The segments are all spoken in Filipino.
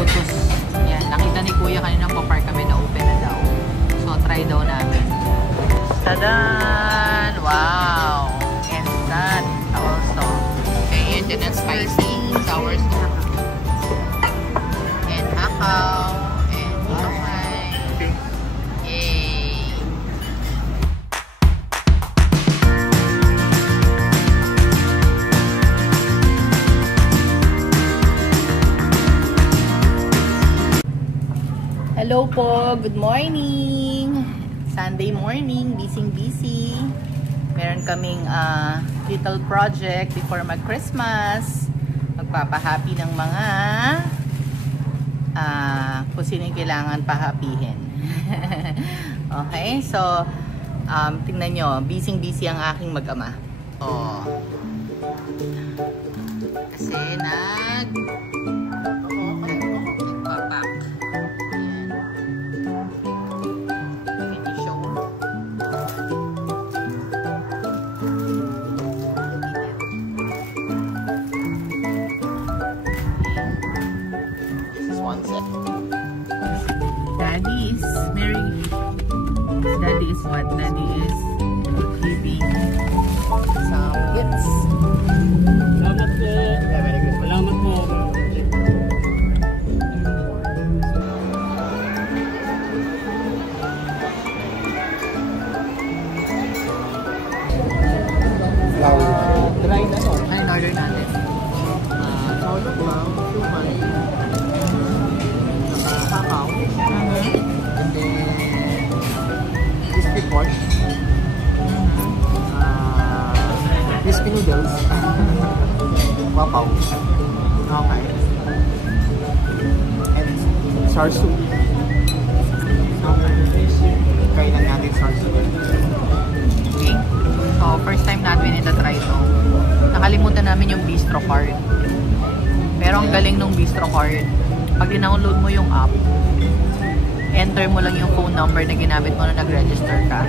lotus. Yan, nakita ni Kuya kanina pa-park kami na open na daw. So, try daw namin. Tadan! Wow! Instant also. Okay, and then it's spicy, sour soup. And hakaw. And okay. Yay! Hello po! Good morning! Sunday morning, busy. Meron kaming little project before mag-Christmas. Magpapahappy ng mga kung sino yung kailangan pahapihin. Okay, so tingnan nyo, busy ang aking mag-ama. Oh. Kasi nagpapak. Daddy is what? Daddy is giving some gifts. Salamat po. Salamat po. Dry na to. Ay, in-order natin. Paulo po, sumay, hakaw, and then crispy pork, crispy noodles, wapaw, okay, and sour soup. Okay, kailan natin sour soup. Okay, so first time natin ita-try ito. Nakalimutan namin yung bistro card, pero ang galing nung bistro card. Pag dinownload mo yung app, enter mo lang yung phone number na ginamit mo na nag-register ka.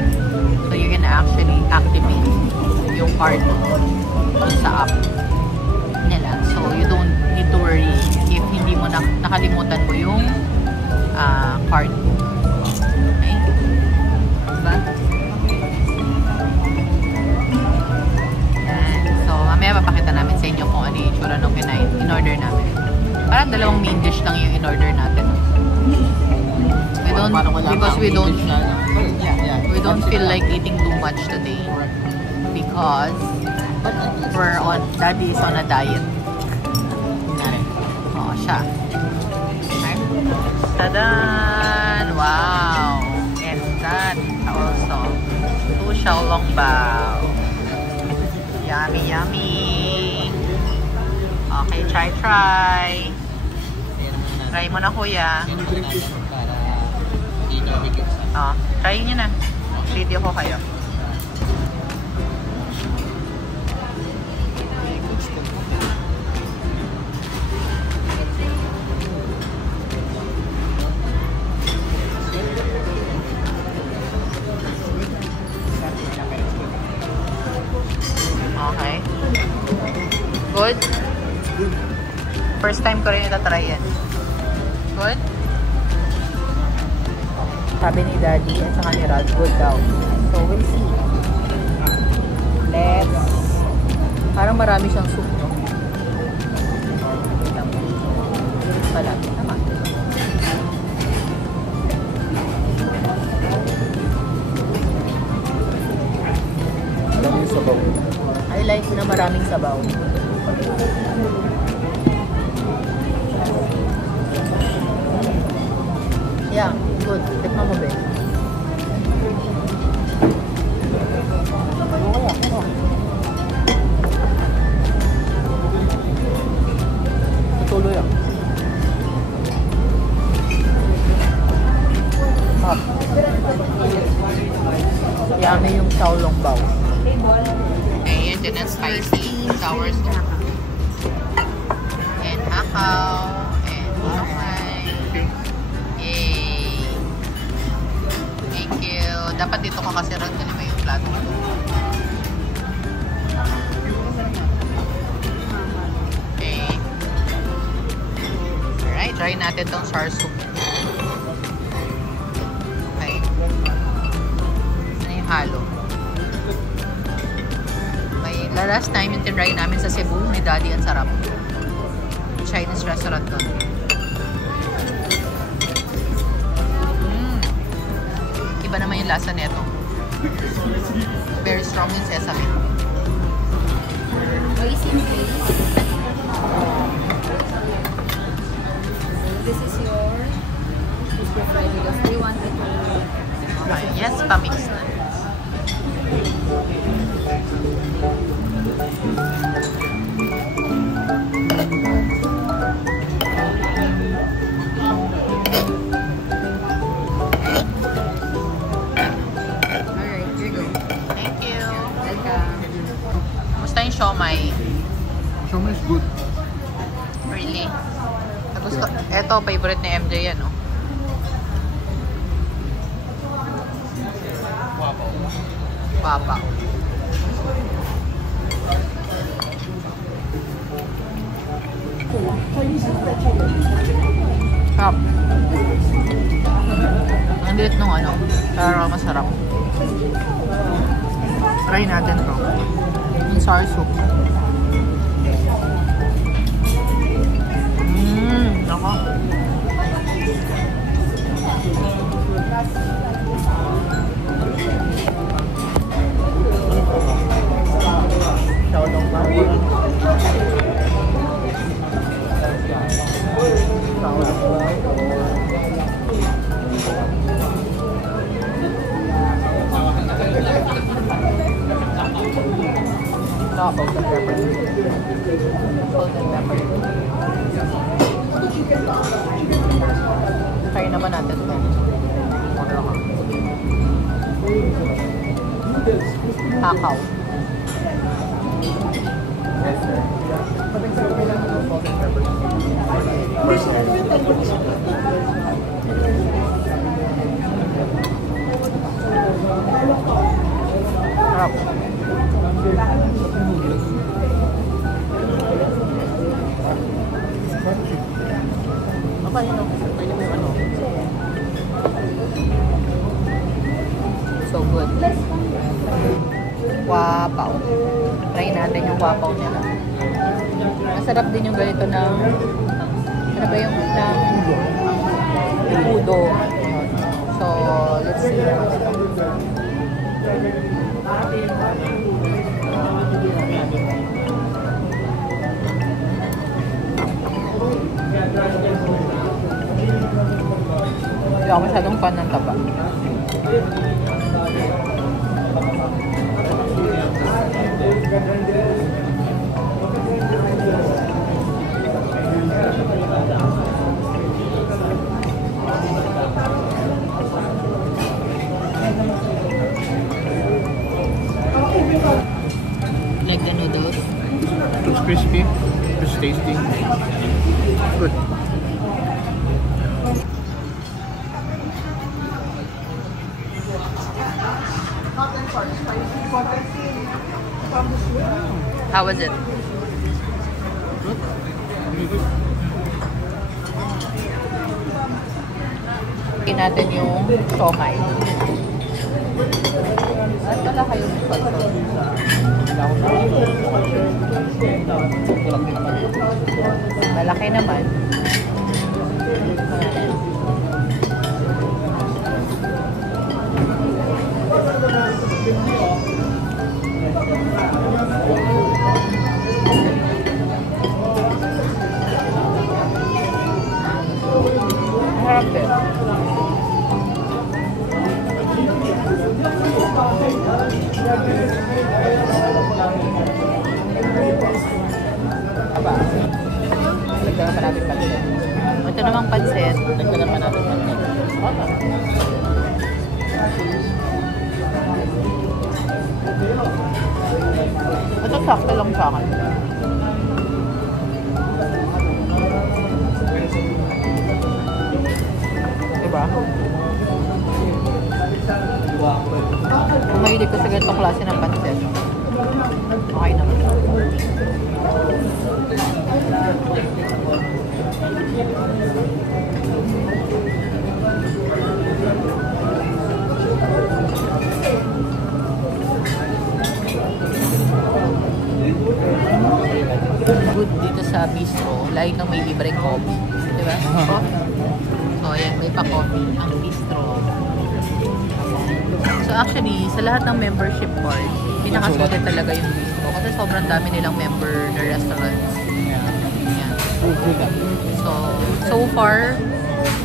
So you can actually activate yung card dun sa app nila. So you don't need to worry if hindi mo nakalimutan mo yung card. Okay? Diba? Yan. So mamaya papakita namin sa inyo kung ano yung itsura nung in-order namin. Parang dalawang main dish lang yung in-order natin. Because we don't feel like eating too much today because Daddy is on a diet. Oh, siya. Okay. Tadan! Wow! Instant also. 2 xiaolongbao. Yummy! Okay, try. Try mo na, Kuya. Oh, try nyo na. Video ko kayo. Okay. Good? First time ko rin ita-try yan. Good? Sabi ni Daddy at saka ni Raj, good daw. So, we'll see. Parang marami siyang soup, no? Pala. Tama. Maraming sabaw. I like na maraming sabaw. Yeah, good. Tikman mo, Ben. Tutuloy lang. Yummy yung xiaolongbao. Okay, and then it's spicy, sour soup, and hakaw, and okay. Yay! Thank you. Dapat dito ka kasi ron ka naman yung plato. Okay. Alright, try try natin tong char soup. Okay. Ano yung halo? Last time yung tinry namin sa Cebu ni Daddy, ang sarap. Chinese restaurant doon. Iba naman yung lasa nito. Very strong yung sesame. Rice in place. This is your fried because we wanted to... Okay. Yes, pamix na. Alright, here you go. Thank you. Welcome. Kumusta yung siomai? Siomai is good. Really? Gusto, eto, favorite ni MJ yan, no? Papa. Sarap. Ang liit nung ano, pero masarap. Try natin to. Yung sour soup. Nako. Salt and pepper. Salt and pepper. Try naman natin ito. Order ako. Kakao. Yes, sir. Salt and pepper. Sarap. Okay, ano? Pwede mo yung ano? So good. Wapaw. Try natin yung wapaw nila. Masarap din yung ganito ng ano ba yung udo. So, let's see. Hindi ako masyadong fan ng taba. Like the noodles. It's crispy. It's tasty. Good. How was it? Tingnan natin yung siomai. Saan pala kayo malaki naman. Harap din. Aba. Nagdagan pa natin pansit. Ito namang pansit. Nagdagan pa natin pansit. Ito sakto lang sa akin. Diba? Kung mahilig ko sa ganitong klase ng pansit, okay naman. good dito sa bistro, lagi kang may libreng coffee. Di ba? So, ayan, may pa-coffee ang bistro. So, actually, sa lahat ng membership card, pinakasulit talaga yung bistro. Kasi sobrang dami nilang member na restaurants. Ayan. So far,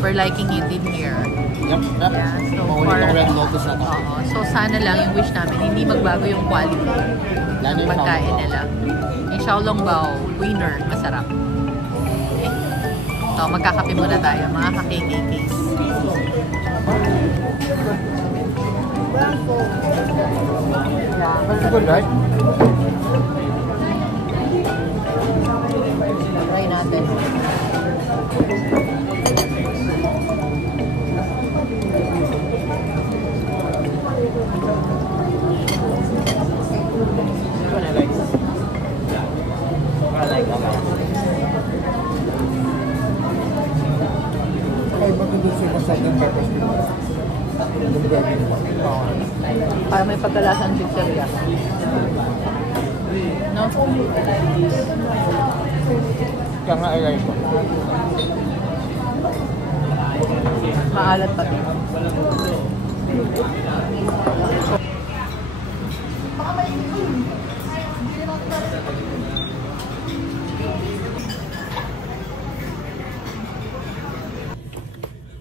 we're liking it in here. Yep. Yeah, so Maulit far, ang Red Lotus na to. oo. So, sana lang yung wish namin, hindi magbago yung quality Lalo ng yung pagkain Xiaolongbao. nila. Yung Xiaolongbao, winner, masarap. Okay? So, magkakape muna tayo, mga ka-KKKs. That's good, right? Try natin. This one I like. I like that. Ay, magandang sila sa yung peppers dito. Para may pagkalasan pizzeria. No? Kaya nga I like ko. Maalat pati.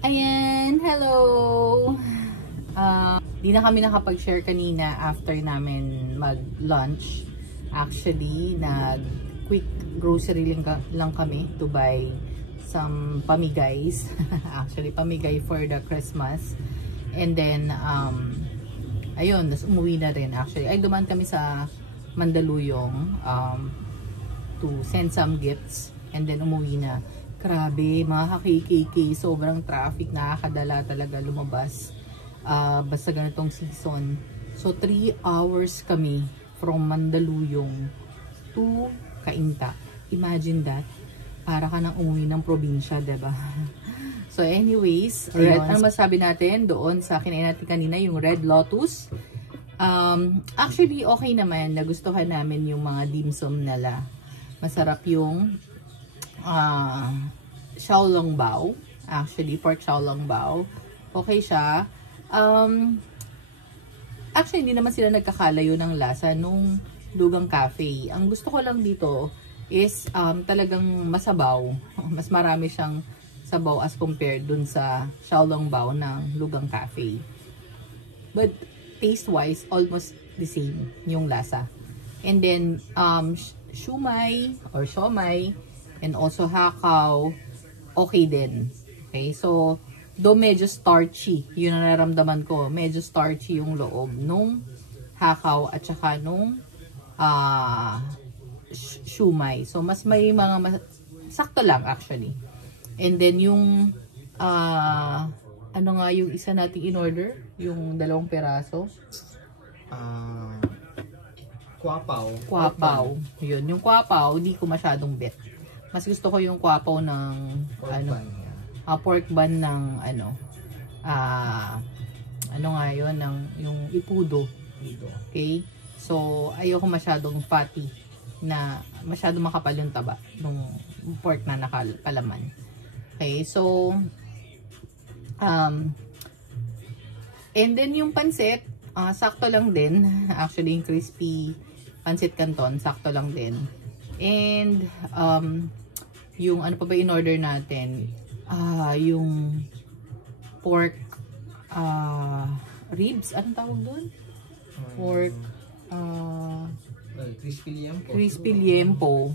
Ayan, hello! Di na kami nakapag-share kanina after namin mag-lunch. Actually, nag-quick grocery lang kami to buy some pamigays. Actually, pamigay for the Christmas. And then, ayun, tas umuwi na rin actually. Ay, dumaan kami sa Mandaluyong to send some gifts. And then, umuwi na. Grabe, mga ka-KKK, sobrang traffic, nakakadala talaga lumabas. Basta ganitong season. So, 3 hours kami from Mandaluyong to Cainta. Imagine that. Para ka nang umuwi ng probinsya, diba? So, anyways, ano masabi natin doon sa kinain natin kanina, yung Red Lotus. Actually, okay naman. Nagustuhan namin yung mga dim sum nila. Masarap yung Xiaolongbao. Actually, pork Xiaolongbao. Okay siya. Actually, hindi naman sila nagkakalayo ng lasa nung Lugang Cafe. Ang gusto ko lang dito is talagang masabaw. Mas marami siyang sabaw as compared dun sa Xiaolongbao ng Lugang Cafe. But taste-wise, almost the same yung lasa. And then, shumai or siomai and also hakaw, okay din. Okay, so do medyo starchy, yun ang nararamdaman ko. Medyo starchy yung loob nung hakaw at saka nung shumai. So, mas may mga sakto lang actually. And then yung ano nga yung isa nating in order? Yung 2 peraso. Kwapaw. Kwapaw. Yun, yung kwapaw, hindi ko masyadong bet. Mas gusto ko yung kwapaw ng pork bun ng ano nga yun, ng yung ipudo. Okay? So, ayoko masyadong fatty na masyadong makapal yung taba ng pork na nakalaman. Okay? So, and then yung pansit, sakto lang din. Actually, yung crispy pansit canton, sakto lang din. And, yung ano pa ba in order natin? Yung pork ribs, anong tawag doon? Pork crispy liempo. Crispy liempo.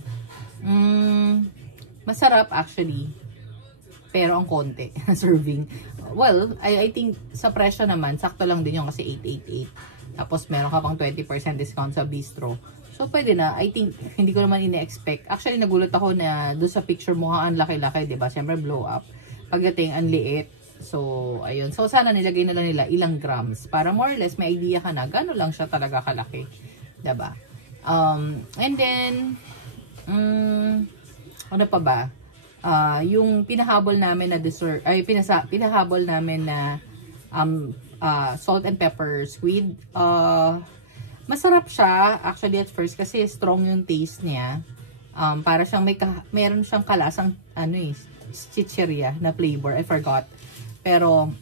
Masarap actually. Pero ang konti serving. Well, I think sa presyo naman, sakto lang din yun kasi 888. Tapos meron ka pang 20% discount sa bistro. So, pwede na. I think, hindi ko naman ine-expect. Actually, nagulat ako na doon sa picture mo, ang laki-laki, diba? Siyempre, blow up. Pagdating, ang liit. So, ayun. So, sana nilagay na lang nila ilang grams. Para more or less, may idea ka na, gano'n lang siya talaga kalaki. Diba? And then, ano pa ba? Yung pinahabol namin na dessert, ay, pinahabol namin na salt and pepper squid. Masarap siya, actually at first, kasi strong yung taste niya. Para siyang meron siyang kalasang chicheria na flavor. I forgot. Pero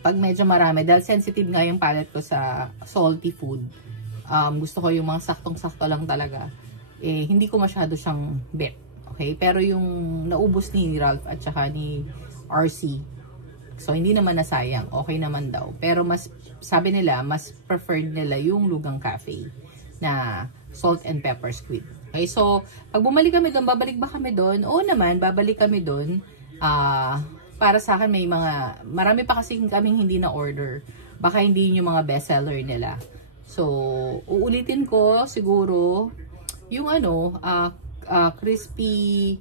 pag medyo marami, dahil sensitive nga yung palate ko sa salty food, gusto ko yung mga saktong-sakto lang talaga. Hindi ko masyado siyang bet. Okay? Pero yung naubos ni Ralph at saka ni RC, so hindi naman nasayang. Okay naman daw. Pero sabi nila, mas preferred nila yung Lugang Cafe na salt and pepper squid. Okay, so, pag bumalik kami doon, babalik ba kami doon? Oo naman, babalik kami doon. Para sa akin, marami pa kasi kaming hindi na order. Baka hindi yung mga bestseller nila. So, uulitin ko siguro yung crispy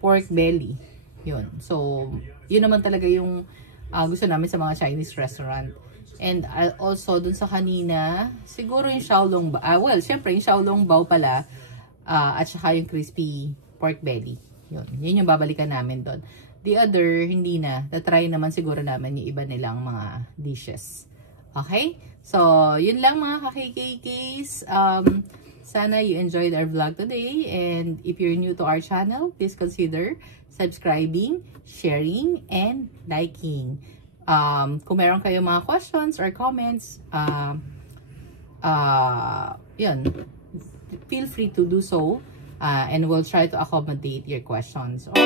pork belly. Yun. So, yun naman talaga yung gusto namin sa mga Chinese restaurant. And also, dun sa kanina, siguro yung Xiaolong Bao. Syempre, yung Xiaolong Bao pala. At saka yung crispy pork belly. Yun yung babalikan namin doon. The other, hindi na. Tatry naman siguro namin yung iba nilang mga dishes. Okay? So, yun lang mga ka-KKKs. Sana you enjoyed our vlog today. And if you're new to our channel, please consider subscribing, sharing, and liking. Kung meron kayong mga questions or comments, yun. Feel free to do so and we'll try to accommodate your questions. Or